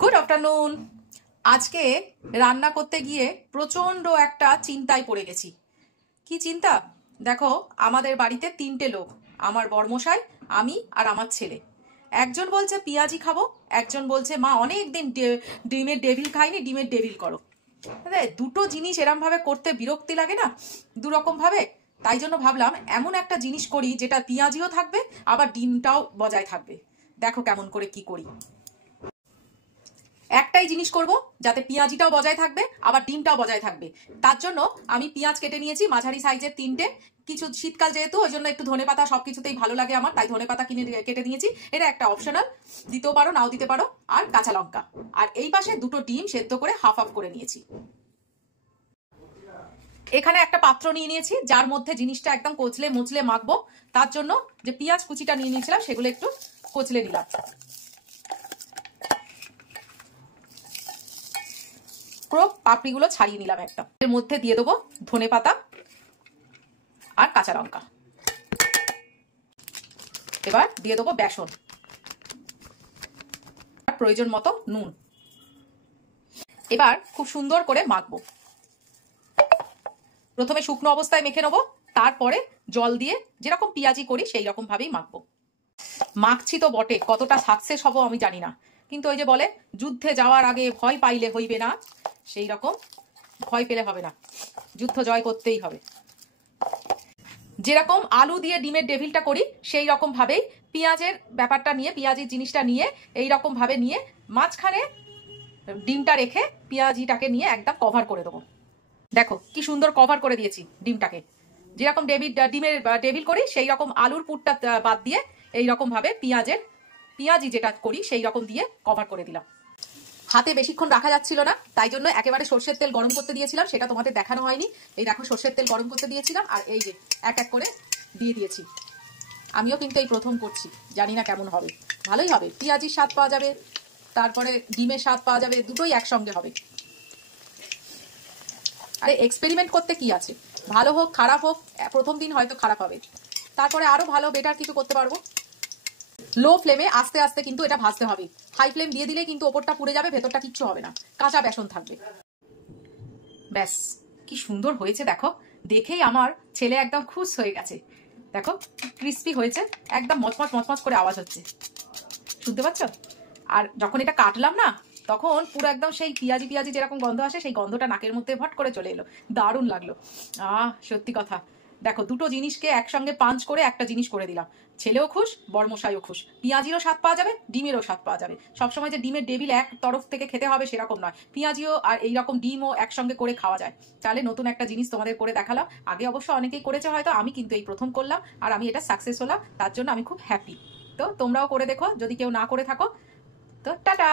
Good afternoon. আজকে রান্না করতে গিয়ে প্রচন্ড একটা চিন্তায় পড়ে গেছি। কি চিন্তা? দেখো, আমাদের বাড়িতে 3টে লোক, আমার বড়মশাই, আমি আর আমার ছেলে। একজন বলছে পেঁয়াজি খাবো, একজন বলছে মা অনেকদিন ডিমের ডেভিল খাইনি, ডিমের ডেভিল করো। দুটো জিনিস এরম ভাবে করতে বিরক্তি লাগে না, দুরকম ভাবে? তাই জন্য ভাবলাম এমন একটা জিনিস করি যেটা পেঁয়াজিও থাকবে আবার ডিমটাও বজায় থাকবে। দেখো কেমন করে কি করি। একটাই জিনিস করব যাতে পেঁয়াজিটাও বজায় থাকবে আবার ডিমটাও বজায় থাকবে। তার জন্য আমি পেঁয়াজ কেটে নিয়েছি মাঝারি সাইজের 3টে। কিছু শীতকাল যেহেতু, ওই জন্য একটু ধনেপাতা সবকিছুতেই ভালো লাগে আমার, তাই ধনেপাতা কিনে কেটে নিয়েছি। এটা একটা অপশনাল, দিতেও পারো নাও দিতে পারো। আর কাঁচা লঙ্কা, আর এই পাশে 2টো ডিম সেদ্ধ করে হাফ হাফ করে নিয়েছি। এখানে একটা পাত্র নিয়ে নিয়েছি যার মধ্যে জিনিসটা একদম কচলে মুচলে মাখবো। তার জন্য যে পেঁয়াজ কুচিটা নিয়ে নিয়েছিলাম সেগুলো একটু কচলে নিলাম। পুরো পাপড়িগুলো ছাড়িয়ে নিলাম একটা। এর মধ্যে দিয়ে দেবো ধনেপাতা আর কাঁচা লঙ্কা। এবার দিয়ে দেবো বেসন আর প্রয়োজন মতো নুন। এবার খুব সুন্দর করে মাখবো। প্রথমে শুকনো অবস্থায় মেখে নেবো, তারপরে জল দিয়ে যেরকম পেঁয়াজি করি সেই রকম ভাবেই মাখবো। মাখছি তো বটে, কতটা সাকসেস হবো আমি জানি না, কিন্তু ওই যে বলে যুদ্ধে যাওয়ার আগে ভয় পাইলে হইবে না, সেই রকম ভয় পেলে হবে না, যুদ্ধ জয় করতেই হবে। যেরকম আলু দিয়ে ডিমের ডেভিলটা করি সেই রকম ভাবেই পেঁয়াজের ব্যাপারটা নিয়ে, পেঁয়াজির জিনিসটা নিয়ে এই রকম ভাবে নিয়ে মাঝখানে ডিমটা রেখে পেঁয়াজিটাকে নিয়ে একদম কভার করে দেবো। দেখো কি সুন্দর কভার করে দিয়েছি ডিমটাকে। যেরকম ডিমের ডেভিল করি সেই রকম আলুর পুরটা বাদ দিয়ে এই রকম ভাবে পেঁয়াজি যেটা করি সেই রকম দিয়ে কভার করে দিলাম। হাতে বেশিক্ষণ রাখা যাচ্ছিল না, তাই জন্য একেবারে সর্ষের তেল গরম করতে দিয়েছিলাম, সেটা তোমাদের দেখানো হয়নি। এই দেখো সর্ষের তেল গরম করতে দিয়েছিলাম আর এই যে এক এক করে দিয়ে দিয়েছি। আমিও কিন্তু এই প্রথম করছি, জানি না কেমন হবে। ভালোই হবে, পেঁয়াজির স্বাদ পাওয়া যাবে, তারপরে ডিমের স্বাদ পাওয়া যাবে, দুটোই একসঙ্গে হবে। আরে এক্সপেরিমেন্ট করতে কি আছে, ভালো হোক খারাপ হোক, প্রথম দিন হয়তো খারাপ হবে, তারপরে আরো ভালো বেটার কিছু করতে পারবো। লো ফ্লেমে আস্তে আস্তে কিন্তু এটা ভাজতে হবে। হাই ফ্লেম দিয়ে দিলে কিন্তু ওপরটা পুড়ে যাবে, ভেতরটা কিচ্ছু হবে না, কাঁচা বেসন থাকবে। ব্যাস, কি সুন্দর হয়েছে দেখো, দেখেই আমার ছেলে একদম খুশ হয়ে গেছে। দেখো ক্রিস্পি হয়েছে, একদম মচমচ মচমচ করে আওয়াজ হচ্ছে, শুনতে পাচ্ছ? আর যখন এটা কাটলাম না, তখন পুরো একদম সেই পেঁয়াজি যেরকম গন্ধ আসে সেই গন্ধটা নাকের মধ্যে ভট করে চলে এলো, দারুণ লাগলো। সত্যি কথা, দেখো দুটো জিনিসকে একসঙ্গে পাঞ্চ করে একটা জিনিস করে দিলাম। ছেলেও খুশ, বড়মশাইও খুশ, পেঁয়াজিরও স্বাদ পাওয়া যাবে, ডিমেরও স্বাদ পাওয়া যাবে। সবসময় যে ডিমের ডেভিল এক তরফ থেকে খেতে হবে সেরকম নয়, পেঁয়াজিও আর এইরকম ডিমও একসঙ্গে করে খাওয়া যায়। তাহলে নতুন একটা জিনিস তোমাদের করে দেখালাম। আগে অবশ্য অনেকেই করেছে হয়তো, আমি কিন্তু এই প্রথম করলাম আর আমি এটা সাকসেস হলাম, তার জন্য আমি খুব হ্যাপি। তো তোমরাও করে দেখো যদি কেউ না করে থাকো। তো টাটা।